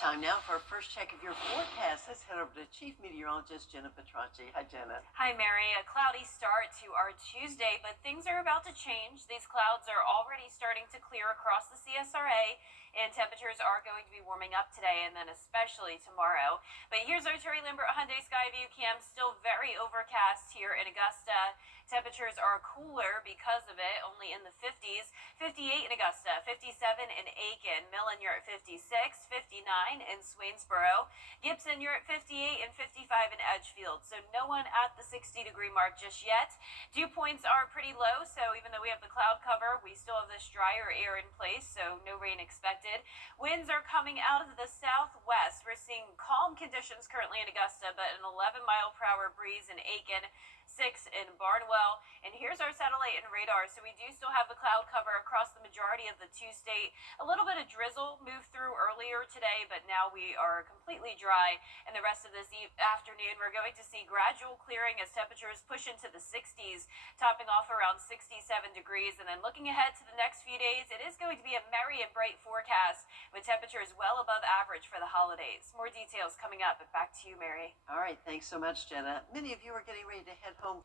Time now for our first check of your forecast. Let's head over to Chief Meteorologist Jenna Petracci. Hi, Jenna. Hi, Mary. A cloudy start to our Tuesday, but things are about to change. These clouds are already starting to clear across the CSRA, and temperatures are going to be warming up today and then especially tomorrow. But here's our Terry Lambert Hyundai Sky View Cam. Still very overcast here in Augusta. Temperatures are cooler because of it, only in the 50s. 58 in Augusta, 57 in Aiken. Millen, you're at 56, 59 in Swainsboro. Gibson, you're at 58 and 55 in Edgefield. So no one at the 60-degree mark just yet. Dew points are pretty low, so even though we have the cloud cover, we still have this drier air in place, so no rain expected. Winds are coming out of the southwest. We're seeing calm conditions currently in Augusta, but an 11-mile-per-hour breeze in Aiken, 6 in Barnwell. And here's our satellite and radar. So we do still have the cloud cover across the majority of the two-state. A little bit of drizzle moved through earlier today, but now we are completely dry. And the rest of this afternoon, we're going to see gradual clearing as temperatures push into the 60s, topping off around 67 degrees. And then looking ahead to the next few days, it is going to be a merry and bright forecast with temperatures well above average for the holidays. More details coming up, but back to you, Mary. All right, thanks so much, Jenna. Many of you are getting ready to head home.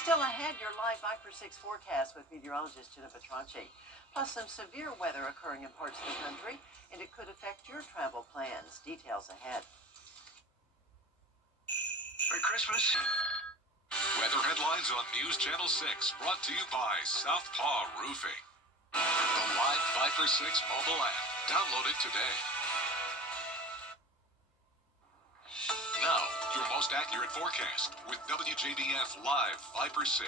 Still ahead, your live Viper 6 forecast with meteorologist Jenna Petracci. Plus some severe weather occurring in parts of the country, and it could affect your travel plans. Details ahead. Merry Christmas. Weather headlines on News Channel 6, brought to you by Southpaw Roofing. The live Viper 6 mobile app. Download it today. Now, your most accurate forecast with WJBF Live Viper 6.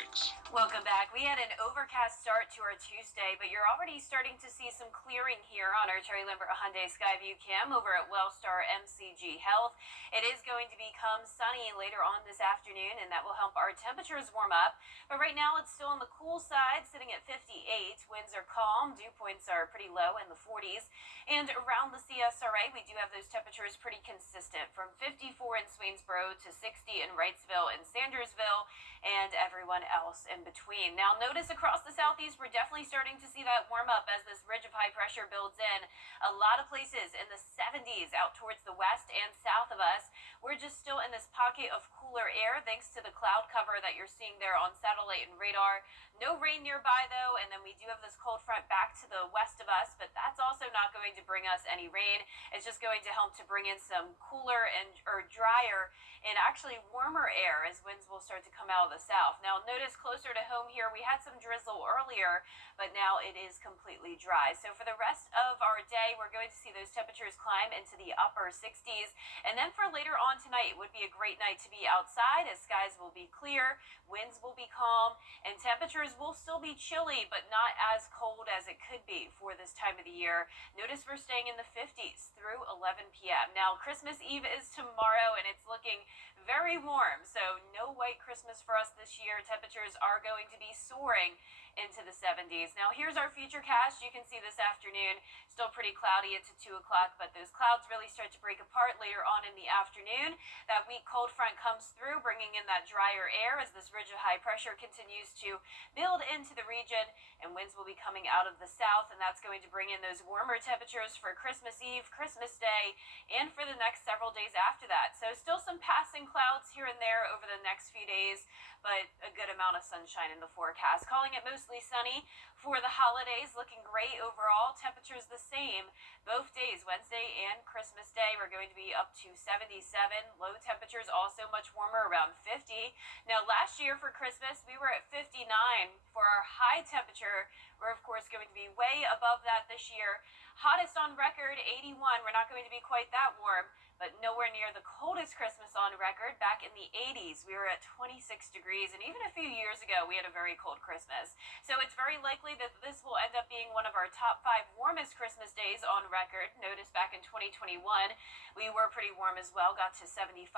Welcome back. We had an overcast start to our Tuesday, but you're already starting to see some clearing here on our Terry Lambert Hyundai Sky View Cam over at Wellstar MCG Health. It is going to become sunny later on this afternoon, and that will help our temperatures warm up. But right now, it's still on the cool side, sitting at 58. Winds are calm. Dew points are pretty low in the 40s. And around the CSRA, we do have those temperatures pretty consistent, from 54 in Swainsboro to 60 in Wrightsville and Sandersville, and everyone else in between. Now, notice across the southeast, we're definitely starting to see that warm up as this ridge of high pressure builds in. A lot of places in the 70s out towards the west and south of us. We're just still in this pocket of cooler air thanks to the cloud cover that you're seeing there on satellite and radar. No rain nearby, though, and then we do have this cold front back to the west of us, but that's also not going to bring us any rain. It's just going to help to bring in some cooler or drier and actually warmer air as winds will start to come out of the south. Now, notice closer to home here, we had some drizzle earlier, but now it is completely dry. So for the rest of our day, we're going to see those temperatures climb into the upper 60s. And then for later on tonight, it would be a great night to be outside as skies will be clear, winds will be calm, and temperatures will still be chilly, but not as cold as it could be for this time of the year. Notice we're staying in the 50s through 11 p.m. Now, Christmas Eve is tomorrow, and it's looking very warm, so no white Christmas for us this year. Temperatures are going to be soaring into the 70s. Now, here's our futurecast. You can see this afternoon, still pretty cloudy into 2 o'clock, but those clouds really start to break apart later on in the afternoon. That weak cold front comes through, bringing in that drier air as this ridge of high pressure continues to build into the region, and winds will be coming out of the south, and that's going to bring in those warmer temperatures for Christmas Eve, Christmas Day, and for the next several days after that. So still some passing clouds here and there over the next few days, but a good amount of sunshine in the forecast. Calling it mostly sunny for the holidays, looking great overall. Temperatures the same both days, Wednesday and Christmas Day. We're going to be up to 77. Low temperatures also much warmer, around 50. Now, last year for Christmas, we were at 59 for our high temperature. We're, of course, going to be way above that this year. Hottest on record, 81. We're not going to be quite that warm, but nowhere near the coldest Christmas on record. Back in the 80s, we were at 26 degrees, and even a few years ago, we had a very cold Christmas. So it's very likely that this will end up being one of our top 5 warmest Christmas days on record. Notice back in 2021, we were pretty warm as well, got to 75.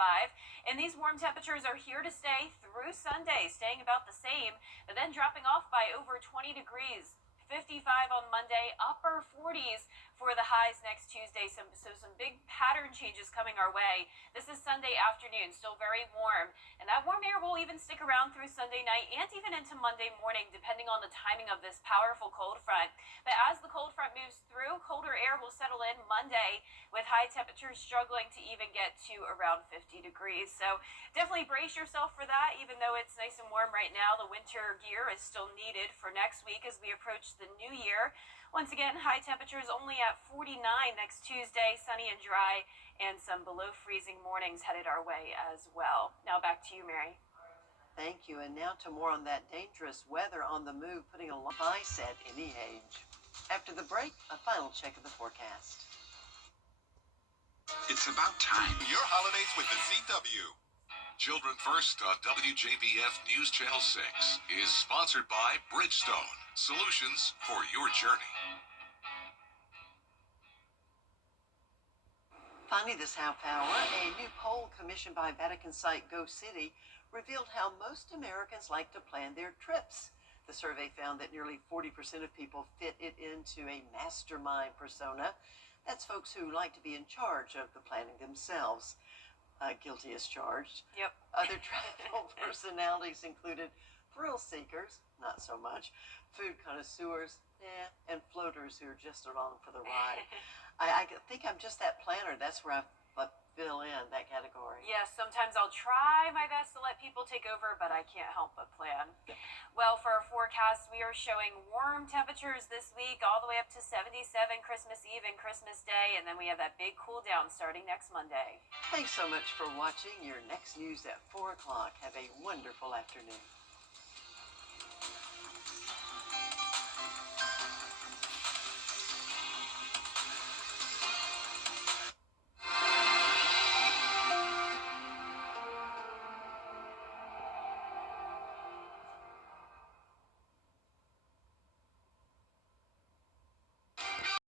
And these warm temperatures are here to stay through Sunday, staying about the same, but then dropping off by over 20 degrees. 55 on Monday, upper 40s for the highs next Tuesday. So some big pattern changes coming our way. This is Sunday afternoon, still very warm. And that warm air will even stick around through Sunday night and even into Monday morning, depending on the timing of this powerful cold front. But as the cold front moves through, colder air will settle in Monday with high temperatures struggling to even get to around 50 degrees. So definitely brace yourself for that. Even though it's nice and warm right now, the winter gear is still needed for next week as we approach the new year. Once again, high temperatures only at 49 next Tuesday, sunny and dry, and some below freezing mornings headed our way as well. Now back to you, Mary. Thank you. And now to more on that dangerous weather on the move, putting a vice at any age. After the break, a final check of the forecast. It's about time. Your holidays with the CW. Children First on WJBF News Channel 6 is sponsored by Bridgestone, solutions for your journey. Finally, this half hour, a new poll commissioned by Vatican site Go City revealed how most Americans like to plan their trips. The survey found that nearly 40% of people fit it into a mastermind persona. That's folks who like to be in charge of the planning themselves. Guilty as charged. Yep. Other travel personalities included thrill seekers, not so much, food connoisseurs, and floaters who are just along for the ride. I think I'm just that planner. That's where I fill in that category. Yes, sometimes I'll try my best to let people take over, but I can't help but plan. Well, for our forecast, we are showing warm temperatures this week, all the way up to 77 Christmas Eve and Christmas Day, and then we have that big cool down starting next Monday. Thanks so much for watching. Your next news at 4 o'clock. Have a wonderful afternoon.